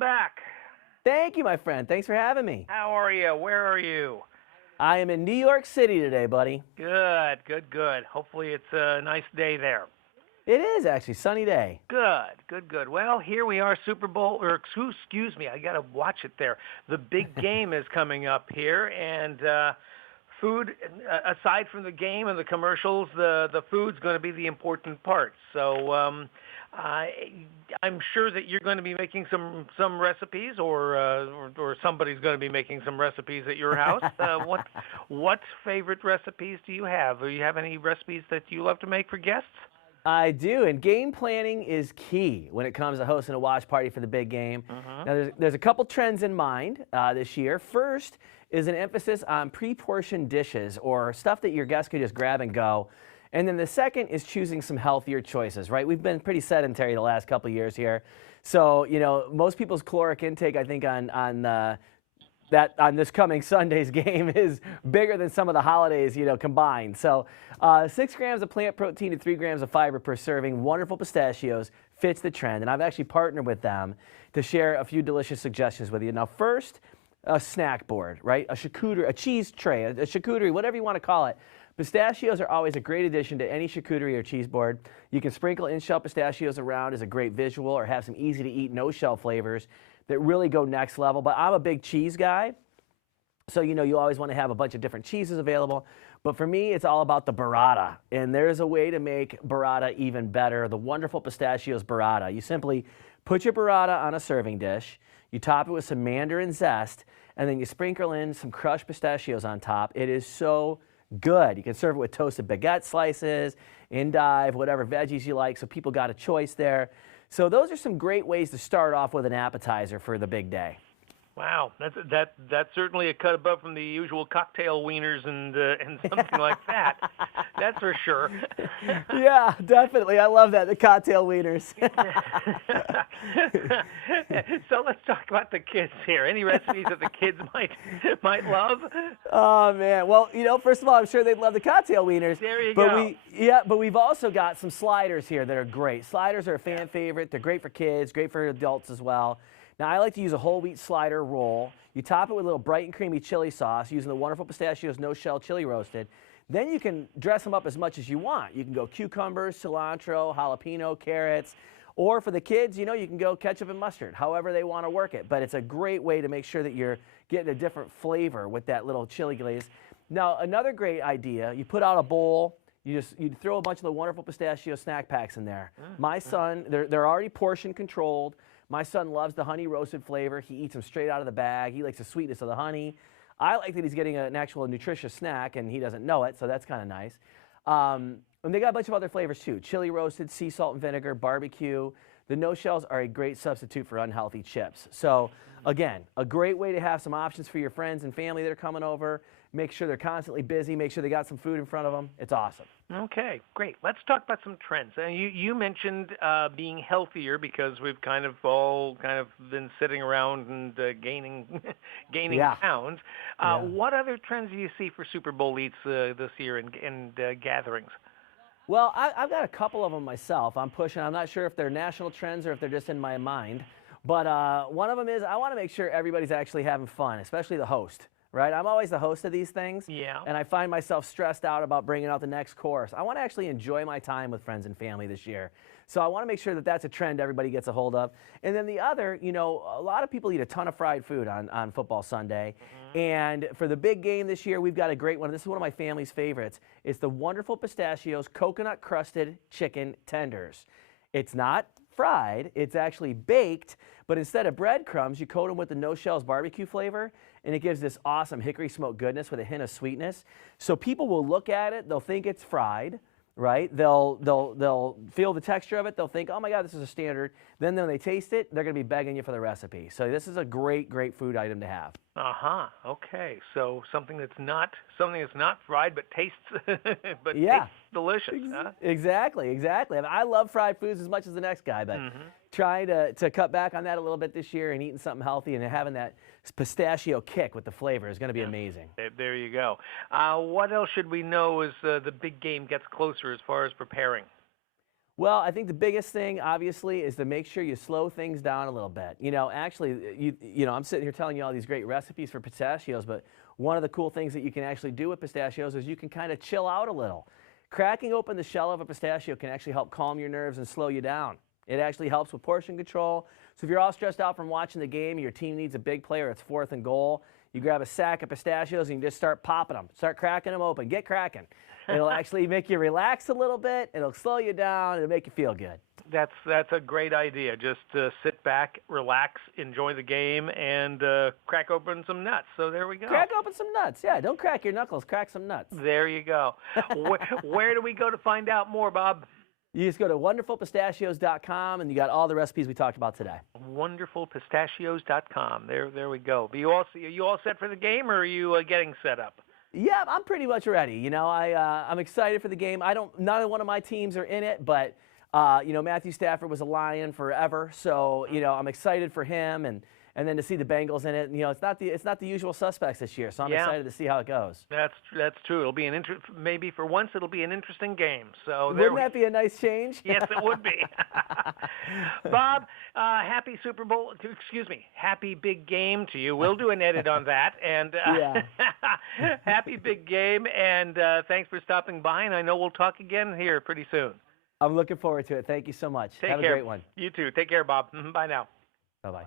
back. Thank you, my friend. Thanks for having me. How are you? Where are you? I am in New York City today, buddy. Good, good, good. Hopefully it's a nice day there. It is actually sunny day. Good, good, good. Well, here we are, Super Bowl, or excuse me, I got to watch it there. The big game is coming up here, and food, aside from the game and the commercials, the food's going to be the important part. So I'm sure that you're going to be making some recipes, or somebody's going to be making some recipes at your house. What favorite recipes do you have? Do you have any recipes that you love to make for guests? I do, and game planning is key when it comes to hosting a watch party for the big game. Now, there's a couple trends in mind this year. First is an emphasis on pre-portioned dishes or stuff that your guests could just grab and go. And then the second is choosing some healthier choices, right? We've been pretty sedentary the last couple of years here. So, you know, most people's caloric intake, I think, on this coming Sunday's game is bigger than some of the holidays, you know, combined. So 6 grams of plant protein and 3 grams of fiber per serving. Wonderful Pistachios fits the trend, and I've actually partnered with them to share a few delicious suggestions with you. Now, first, a snack board, right? A charcuterie, a cheese tray, a charcuterie, whatever you want to call it. Pistachios are always a great addition to any charcuterie or cheese board. You can sprinkle in-shell pistachios around as a great visual, or have some easy-to-eat no-shell flavors that really go next level. But I'm a big cheese guy, so you know you always want to have a bunch of different cheeses available. But for me, it's all about the burrata, and there's a way to make burrata even better, the wonderful Pistachios burrata. You simply put your burrata on a serving dish, you top it with some mandarin zest, and then you sprinkle in some crushed pistachios on top. It is so good. You can serve it with toasted baguette slices, endive, whatever veggies you like, so people got a choice there. So those are some great ways to start off with an appetizer for the big day. Wow, that's certainly a cut above from the usual cocktail wieners and something like that. That's for sure. Yeah, definitely. I love that, the cocktail wieners. So let's talk about the kids here. Any recipes that the kids might love? Oh man, well, you know, first of all, I'm sure they'd love the cocktail wieners. There you go. But we've also got some sliders here that are great. Sliders are a fan favorite. They're great for kids, great for adults as well. Now, I like to use a whole wheat slider roll. You top it with a little bright and creamy chili sauce using the wonderful Pistachios no-shell chili roasted. Then you can dress them up as much as you want. You can go cucumbers, cilantro, jalapeno, carrots, or for the kids, you know, you can go ketchup and mustard, however they want to work it. But it's a great way to make sure that you're getting a different flavor with that little chili glaze. Now, another great idea, you put out a bowl, you throw a bunch of the wonderful pistachio snack packs in there. My son, they're already portion controlled. My son loves the honey roasted flavor. He eats them straight out of the bag. He likes the sweetness of the honey. I like that he's getting an actual nutritious snack, and he doesn't know it, so that's kind of nice. And they got a bunch of other flavors too. Chili roasted, sea salt and vinegar, barbecue. The no-shells are a great substitute for unhealthy chips. So again, a great way to have some options for your friends and family that are coming over. Make sure they're constantly busy. Make sure they got some food in front of them. It's awesome. Okay, great. Let's talk about some trends. You mentioned being healthier because we've kind of all been sitting around and gaining pounds. What other trends do you see for Super Bowl eats this year and gatherings? Well, I've got a couple of them myself. I'm pushing. I'm not sure if they're national trends or if they're just in my mind. But one of them is I want to make sure everybody's actually having fun, especially the host. Right? I'm always the host of these things, and I find myself stressed out about bringing out the next course. I want to actually enjoy my time with friends and family this year. So I want to make sure that that's a trend everybody gets a hold of. And then the other, you know, a lot of people eat a ton of fried food on Football Sunday. And for the big game this year, we've got a great one. This is one of my family's favorites. It's the wonderful Pistachios coconut-crusted chicken tenders. It's not fried, it's actually baked, but instead of breadcrumbs, you coat them with the no-shells barbecue flavor, and it gives this awesome hickory smoked goodness with a hint of sweetness. So people will look at it, they'll think it's fried, right? They'll feel the texture of it, they'll think, oh my God, this is a standard. Then when they taste it, they're gonna be begging you for the recipe. So this is a great, great food item to have. Okay. So something that's not fried but tastes tastes delicious. Exactly. I mean, I love fried foods as much as the next guy, but trying to cut back on that a little bit this year and eating something healthy and having that pistachio kick with the flavor is going to be amazing. There you go. What else should we know as the big game gets closer as far as preparing? Well, I think the biggest thing, obviously, is to make sure you slow things down a little bit. Actually, I'm sitting here telling you all these great recipes for pistachios, but one of the cool things that you can actually do with pistachios is you can kind of chill out a little. Cracking open the shell of a pistachio can actually help calm your nerves and slow you down. It actually helps with portion control. So if you're all stressed out from watching the game, your team needs a big play or it's 4th and goal, you grab a sack of pistachios and you just start popping them. Start cracking them open. Get cracking. It'll actually make you relax a little bit. It'll slow you down. It'll make you feel good. That's a great idea. Just sit back, relax, enjoy the game, and crack open some nuts. So there we go. Crack open some nuts. Yeah, don't crack your knuckles. Crack some nuts. There you go. Where do we go to find out more, Bob? You just go to wonderfulpistachios.com, and you got all the recipes we talked about today. Wonderfulpistachios.com. There we go. Are you all set for the game, or are you getting set up? Yeah, I'm pretty much ready. I'm excited for the game. None of one of my teams are in it, but Matthew Stafford was a Lion forever, so I'm excited for him, and then to see the Bengals in it. It's not the usual suspects this year, so I'm excited to see how it goes. That's true. It'll be maybe for once it'll be an interesting game. So wouldn't that be a nice change? Yes, it would be. Bob, happy Super Bowl. Excuse me, happy big game to you. We'll do an edit on that, and happy big game. And thanks for stopping by. And I know we'll talk again here pretty soon. I'm looking forward to it. Thank you so much. Have a great one. You too. Take care, Bob. Bye now. Bye-bye.